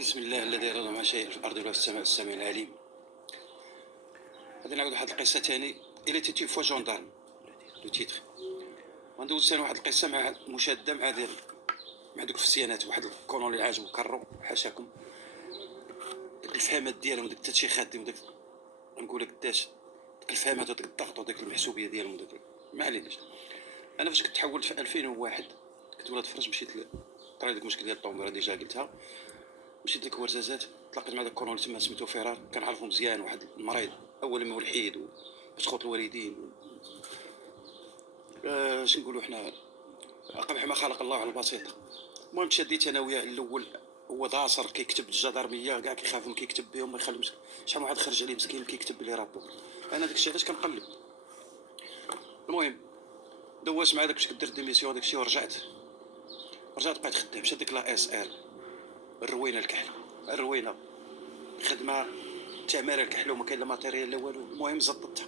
بسم الله الذي يرى مع شيء في الارض ولا في السماء السميع العليم. غادي نعاود واحد القصه ثاني الى تيتي فوا جوندارم لو تيتر. غندوز ثاني واحد القصه مع مشاده مع دوك الفسيانات، واحد الكولونيل اللي عاجبو كرو حاشاكم ديك الفهامات ديالهم، ديك التاتشيخات ديالهم، ديك نقول لك داش ديك الفهامات وديك الضغط وديك المحسوبيه ديالهم وديك ما عليناش. انا فاش كنت تحولت في 2001 كنت ولاد فرج، مشيت طرا ديك المشكل ديال الطوموبيله ديجا قلتها، مشيت لك ورزازات، تلاقيت مع داك الكولونيل تما سميتو فيرار، كنعرفو مزيان، واحد المريض اول ملحد باش خوت الوالدين. اش نقولوا حنا، قبح ما خلق الله على البسيطه. المهم شديت انا وياه الاول، هو داصر كيكتب الجدارميه كاع كيخاف من كيكتب بهم ما يخليهمش. شحال من واحد خرج عليه مسكين كيكتب لي رابور، انا داكشي علاش كنقلب. المهم دوزت مع داك باش كدير ديميسيون داكشي ورجعت بقيت خدام. شاد ديك لا اس ال الروينه الكحل، الروينه خدمه تعمير الكحل وما كاين لا ماتيريال لا والو. المهم زطتها،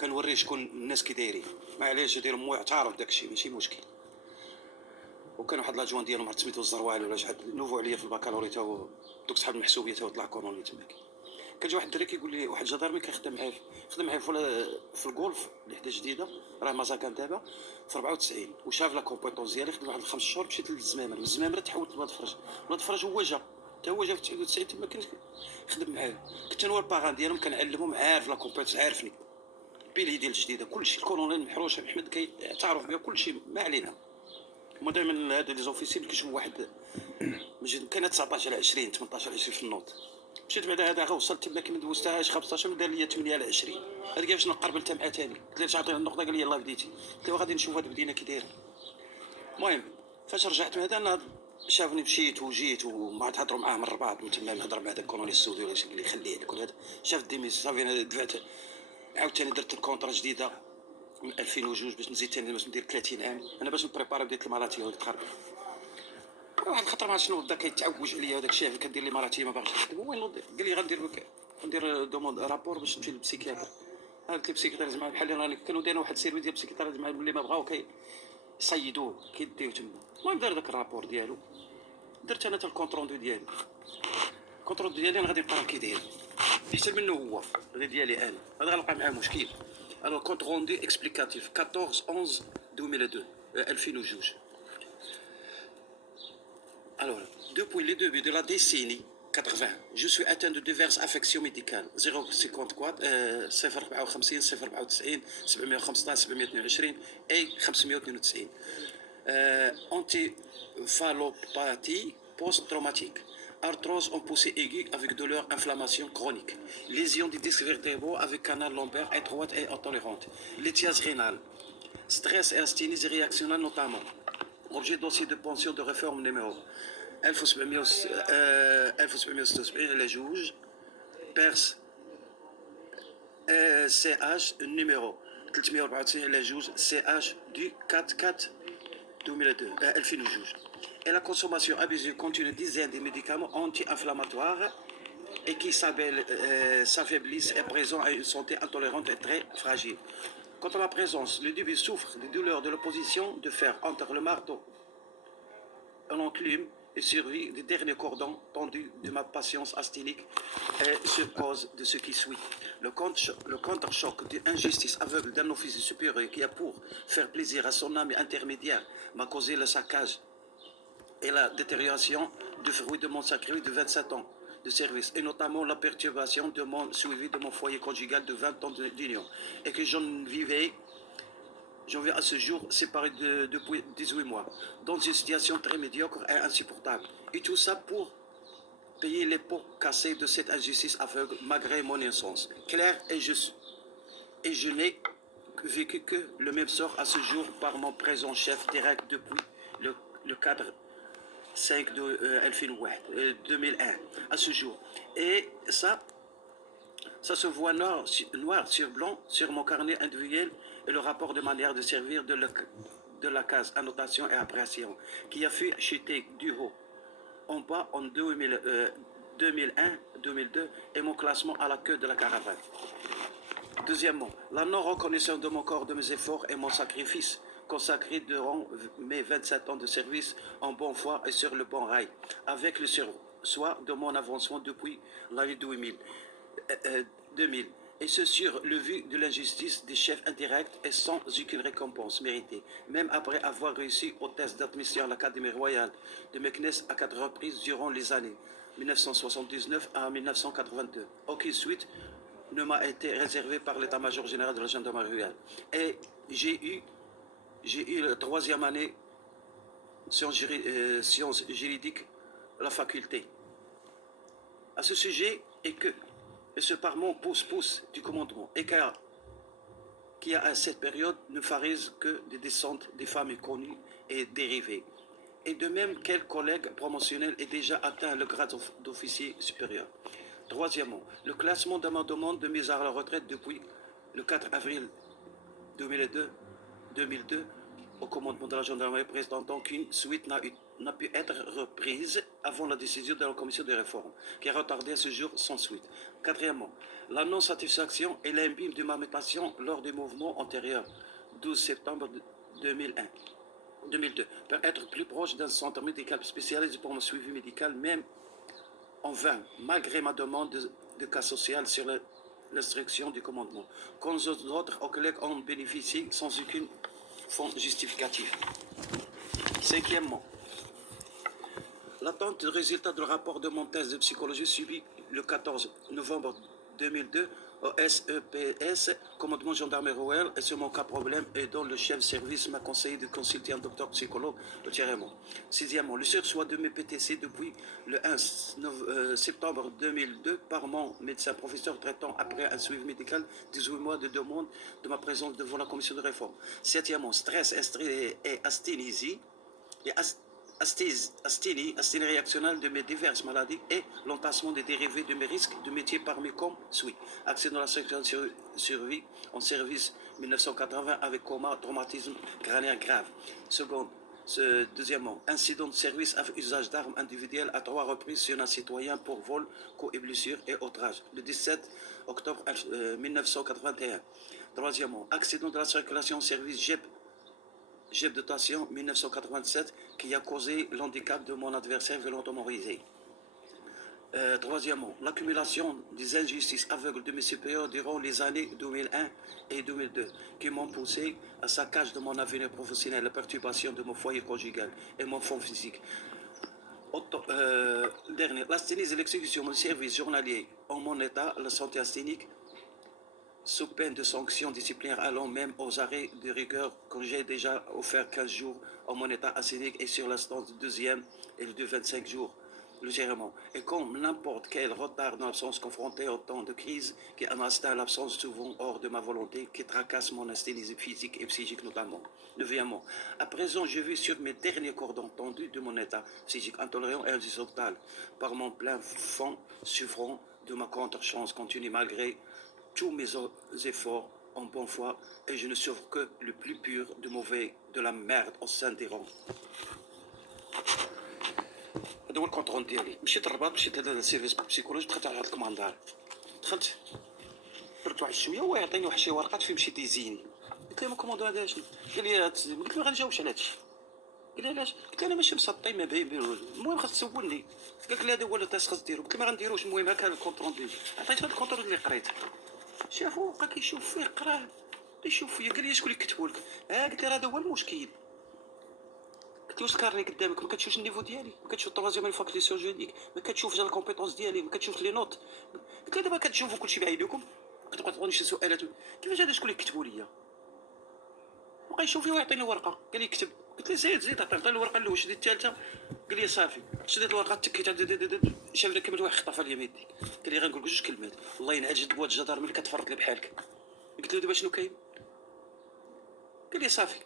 كنوري شكون الناس كي دايرين، معليش ديرهم معترف داكشي ماشي مشكل. وكان واحد لاجوان ديالهم عرفت سميتو الزروال ولا شحال نوفو عليا في البكالوريا، تا هو دوك صحاب المحسوبيه تا هو طلع كولوني تماك. كان جا واحد الدري كيقول لي واحد الجدارمي كيخدم معايا في الغولف اللي حدا جديده، راه مازال دابا في 94، وشاف لا كومبيتونس ديالي. خدم واحد 5 شهور، مشيت للزمامر، من الزمامر تحولت لواد فرج. واد فرج هو جا حتى هو جا في 99 تما كنت خدم معاه. كنت انا هو الباغان ديالهم، كنعلمهم، عارف لا كومبيتونس، عارفني بيلي ديال الجديده كلشي. الكولونيل محروش محمد كيعترف بها كلشي، ما علينا. هما دائما هاد لي زوفيسير كيشوفوا واحد كان 19 على 20 18 على 20 في النوط. مشيت بعدا هذا وصلت تما كي ما دوزتهاش 15 دار لي 8 على 20. هذا باش نقرب حتى مع ثاني، قلت له تعطيني النقطه، قال لي يلاه بديتي. قلت له غادي نشوف هاد بدينا كي داير. المهم فاش رجعت من هذا شافني مشيت وجيت وما عاد هضروا معاه من الرباط، من تما نهضر مع هذاك الكولونيل السودي ولا اللي يخليه هذاك هذا. شاف ديميس صافي انا دفعت، عاوتاني درت الكونطرا جديده من 2002 باش نزيد ثاني باش ندير 30 عام. انا باش نبريباري بديت المالاتي وديك واحد الخطره ما شنو بدا كيتعوج عليا هذاك الشيء، كندير لي مراتي ما باغيش نخدم. وين قال لي غندير دوموند رابور باش نمشي للبسيكياتر. قلت لي بسيكياتر زعما بحال راني كانوا دايرين واحد السيرفي ديال بسيكياتر زعما اللي ما بغاو كيصيدوه كيديو تما. المهم دار داك الرابور ديالو، درت انا حتى الكونتروندو ديالي. الكونتروندو ديالي انا غادي نقرا كي داير احسن منه هو، غير ديالي انا هذا غنلقى معاه مشكل. الو كونتروندو اكسبليكاتيف 14 11 2002 2002. Alors, depuis le début de la décennie 80, je suis atteint de diverses affections médicales. 054 054 094 715 722 et 592. Encéphalopathie post-traumatique, arthrose en poussée aiguë avec douleur, inflammation chronique, lésion des disques vertébraux avec canal lombaire étroite et intolérante, lithiase rénale, stress et asthénie réactionnelle notamment. Objet dossier de pension de réforme numéro 1776 لجوج بيرس سي اش numéro 394 لجوج سي اش du 4 2002 2002. Et la consommation abusive continue de dizaines de médicaments anti-inflammatoires et qui s'affaiblissent et présentent à une santé intolérante et très fragile. Quant à la présence, le début souffre des douleurs de l'opposition de fer entre le marteau et l'enclume et survie des derniers cordons tendus de ma patience asthénique et sur cause de ce qui suit. Le contre-choc d'une injustice aveugle d'un officier supérieur qui a pour faire plaisir à son ami intermédiaire m'a causé le saccage et la détérioration du fruit de mon sacrifice de 27 ans de service, et notamment la perturbation de mon suivi de mon foyer conjugal de 20 ans d'union, et que j'en vis à ce jour séparé depuis 18 mois, dans une situation très médiocre et insupportable. Et tout ça pour payer les pots cassés de cette injustice aveugle, malgré mon innocence claire et juste. Et je n'ai vécu que le même sort à ce jour par mon présent chef direct depuis le cadre 5 de 2001 à ce jour. Et ça se voit noir sur blanc sur mon carnet individuel et le rapport de manière de servir de la case annotation et appréciation qui a fait chuter du haut en bas en 2001-2002 et mon classement à la queue de la caravane. Deuxièmement, la non-reconnaissance de mon corps, de mes efforts et mon sacrifice consacré durant mes 27 ans de service en bonne foi et sur le bon rail, avec le cerveau. soit de mon avancement depuis l'année 2000, et ce sur le vu de l'injustice des chefs indirects et sans aucune récompense méritée, même après avoir réussi au test d'admission à l'Académie royale de Meknès à 4 reprises durant les années 1979 à 1982. Aucune suite ne m'a été réservée par l'état-major général de la gendarmerie royale. Et j'ai eu la troisième année sciences juridiques à la faculté. À ce sujet, et ce parlement pousse du commandement, et qui à cette période ne favorise que des descentes des familles connues et dérivées. Et de même, quel collègue promotionnel est déjà atteint le grade d'officier supérieur. Troisièmement, le classement de ma demande de mise à la retraite depuis le 4 avril 2002 au commandement de la gendarmerie présentant qu'une suite n'a pu être reprise avant la décision de la commission de réforme, qui a retardé à ce jour sans suite. Quatrièmement, la non-satisfaction et l'imbime de ma mutation lors des mouvements antérieurs, 12 septembre 2001. 2002, pour être plus proche d'un centre médical spécialisé pour mon suivi médical, même en vain, malgré ma demande de cas social sur l'instruction du commandement. Quand d'autres collègues en bénéficient sans aucune fond justificatif. Cinquièmement, l'attente du résultat du rapport de mon test de psychologie subi le 14 novembre 2002 au SEPS, commandement gendarmerie royale, et sur mon cas problème et dont le chef de service m'a conseillé de consulter un docteur psychologue ultérieurement. Sixièmement, le sursoir de mes PTC depuis le 1 septembre 2002 par mon médecin professeur traitant après un suivi médical 18 mois de demande de ma présence devant la commission de réforme. Septièmement, stress et asthénie réactionnelle de mes diverses maladies et l'entassement des dérivés de mes risques de métier parmi comme suit. Accès dans la section de survie en service 1980 avec coma, traumatisme crânien grave. Deuxièmement, incident de service avec usage d'armes individuelles à 3 reprises sur un citoyen pour vol, coups et blessures et outrage, le 17 octobre 1981. Troisièmement, accident de la circulation en service GEP dotation 1987 qui a causé l'handicap de mon adversaire volontairement risé. Troisièmement, l'accumulation des injustices aveugles de mes supérieurs durant les années 2001 et 2002 qui m'ont poussé à saccage de mon avenir professionnel, la perturbation de mon foyer conjugal et mon fond physique. Dernier, l'asthénie et l'exécution de service journalier en mon état, la santé asthénique, sous peine de sanctions disciplinaires allant même aux arrêts de rigueur quand j'ai déjà offert 15 jours en mon état asthénique et sur l'instance du deuxième et de 25 jours légèrement. Et comme n'importe quel retard dans l'absence confronté au temps de crise qui installe l'absence souvent hors de ma volonté, qui tracasse mon asthénie physique et psychique notamment. Neuvièmement, à présent je vis sur mes derniers cordons tendus de mon état psychique intolérant et insurmontable par mon plein fond souffrant de ma contre-chance continue malgré tous mes efforts en bonne foi et je ne sauve que le plus pur de mauvais de la merde au sein des rangs. هذا هو الكونترول ديالي. مشيت للرباط، مشيت لهذا السيرفيس بسيكولوجي، دخلت على هذا الكوماندار، دخلت درت واحد شويه وهو يعطيني واحد شي ورقات فيه مشيت يزيني. قلت له ما كوموندو هذا شنو؟ قال لي قلت له ما غنجاوبش على هادشي. قال لي علاش؟ قلت له انا ماشي مسطي ما باين المهم خاص تسولني. قال لي هذا هو التاس خاص ديرو. قلت له ما غنديروش المهم هاك هذا الكونترول ديالي. عطيته هذا الكونترول اللي قريته. شافو بقى كيشوف فيه قراه يشوف فيا قال لي شكون اللي كتبو لك؟ قلت له هذا هو المشكل. قلت له سكارني قدامك ما كتشوفش النيفو ديالي ما كتشوف الطوازيام فاكولتي سيرجينيك ما كتشوف جا الكومبيتونس ديالي ما كتشوف لي نوت. قلت له دابا كتشوفوا كلشي بعينكم كتبقى تسولني شي سؤالات كيفاش هذا شكون اللي كتبوا ليا؟ بقى يشوف فيه ويعطيني ورقه قال لي كتب. قلت له زيد عطيني الورقه الاولى شديت الثالثه قال لي صافي شديت الورقه تكيت شاف لي كمل واحد خطف لي يدي قال لي غنقول لك جوج كلمات الله ينعجد بواد الجدار ملي كتفرط لي بحالك. قلت له دابا شنو كاين؟ قال لي صافي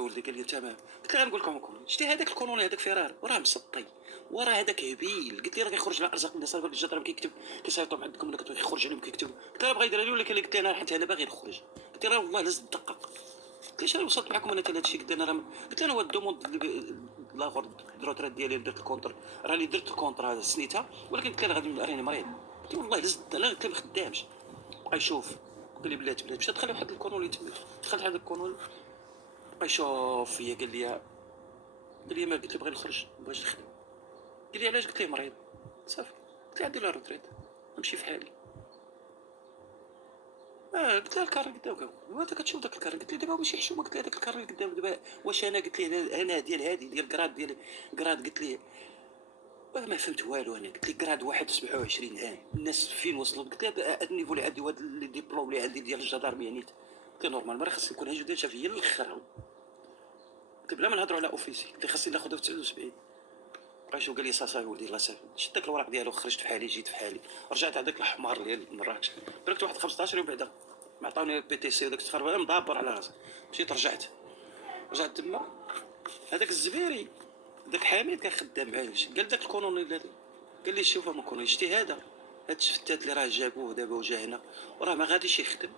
ولدي. قال لي تمام. قلت له غنقول لكم شتي هذاك الكولوني هذاك فرار وراه مسطي وراه هذاك هبيل. قلت لي راه كيخرج على ارزاق الناس راه الجدار كيكتب كيسيطوا عندكم ولا كيخرج عليهم كيكتب. قلت له بغا يدير لي ولا قلت لي انا حيت انا باغي نخرج. قلت له والله لازم تدقق. قلت لي شنو وصلت معكم انا هذا الشيء قلت انا راه قلت له هو الدوموند لاغور دروترات ديالي درت الكونتر راني درت الكونتر هذا سنيتها ولكن قلت له غادي راني مريض. قلت له والله لازم لا قلت له ما خدامش. بقى يشوف قال لي بلاتي مشى دخل واحد الكونول تما دخلت هذا الكونول بقى يشوف فيا قال لي ما قلت له بغي نخرج ما بغيتش نخدم. قال لي علاش؟ قلت ليه مريض صافي. قلت ليه عندي لا روتريت نمشي في حالي. قلت لها الكاري قدامك وانت كتشوف داك الكاري. قلت لي دابا ماشي حشومه. قلت لها داك الكاري قدام دابا واش انا؟ قلت لي انا ديال هادي ديال كراد ديال كراد. قلت لي ما فهمت والو. انا قلت لي كراد واحد 27 عام الناس فين وصلوا؟ قلت لها هذا النيفو اللي عندي وهذا لي ديبلوم اللي عندي ديال الجدارميه نيت. قلت لي نورمال ما خاصني نكون هاجو شافيه للاخر. قلت بلا ما نهضروا على اوفيسي. قلت لي خاصني ناخذها في 79. بقى شو قال لي صافي ولدي الله يسهل. شدت داك الوراق ديالو خرجت في حالي جيت في حالي. رجعت على داك الحمار ديال مراكش. درت واحد 15 يوم بعدا ما عطاوني بي تي سي وداك التخربيق. انا مدابر على راسي. مشيت رجعت تما. هذاك الزبيري داك حميد كان خدام معايا. قال داك الكولونيل هذا قال لي شوف ما كوني شتي هذا الشفتات اللي راه جابوه دابا وجا هنا وراه ما غاديش يخدم.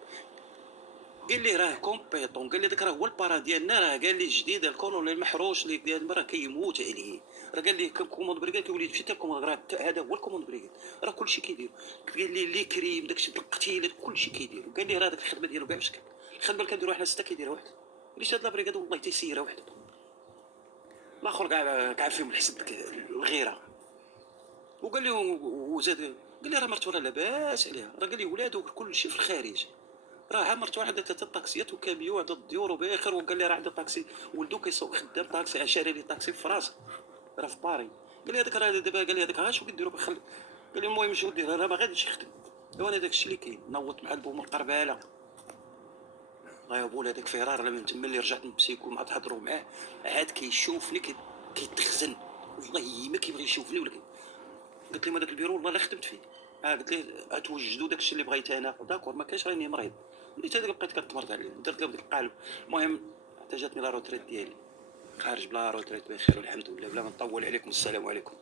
قال لي راه كومبيتون. قال لي داك راه هو البارا ديالنا. راه قال لي جديد الكولونيل المحروش اللي ديال راه كيموت عليه. راه قال لي كوموند بريغاد كيولي تمشي حتى الكوموند. راه هذا هو الكوموند بريغاد. راه كلشي كيدير. قال لي لي كريم داكشي القتيلات كلشي كيدير. قال لي راه داك الخدمه ديالو كاع مشكل. الخدمه اللي كنديروا حنا 6 كيديرها واحد. ليش هاد البريغاد والله تيسيرها وحده. الاخر كاع فيهم الحسد الغيره. وقال لي وزاد قال لي راه مرتو راه لاباس عليها. راه قال لي ولادو كلشي في الخارج. راه مرتو عندها ثلاثه طاكسيات وكاميو عندها الديور وباخر. وقال لي راه عندها طاكسي ولدو كيسوق خدام طاكسي شاري لي طاكسي في فرنسا راه في باري. قال لي هذاك راه دابا قال لي هذاك ها شنو كديروا بخل. قال لي المهم شنو دير راه ما غاديش يخدم. ايوا انا داكشي اللي كاين. نوضت مع البومه قرباله. الله يا بول هذاك فرار. من تما اللي رجعت نمسيكو مع تهضروا معاه عاد كيشوفني كيتخزن والله ما كيبغي يشوفني ولا قلت لهم هذاك البيرو والله لا خدمت فيه. قلت ليه توجدوا داك الشيء اللي بغيت انا. داكور ما كاينش راني مريض. وليت هذاك بقيت كنتمرض عليهم. درت لهم ديك القالب. المهم حتى جاتني لا روتريت ديالي. خارج بلا روتريت بخير والحمد لله. بلا ما نطول عليكم السلام عليكم.